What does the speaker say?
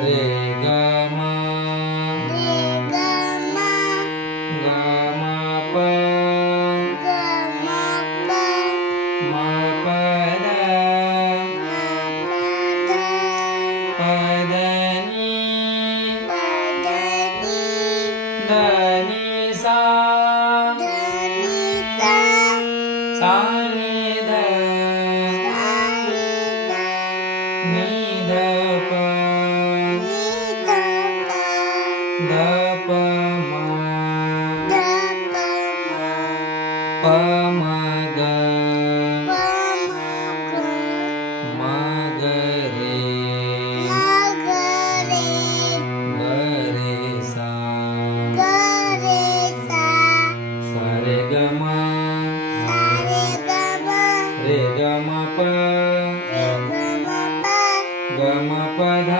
रे ग म ग म प म प द प द नि ध नि सा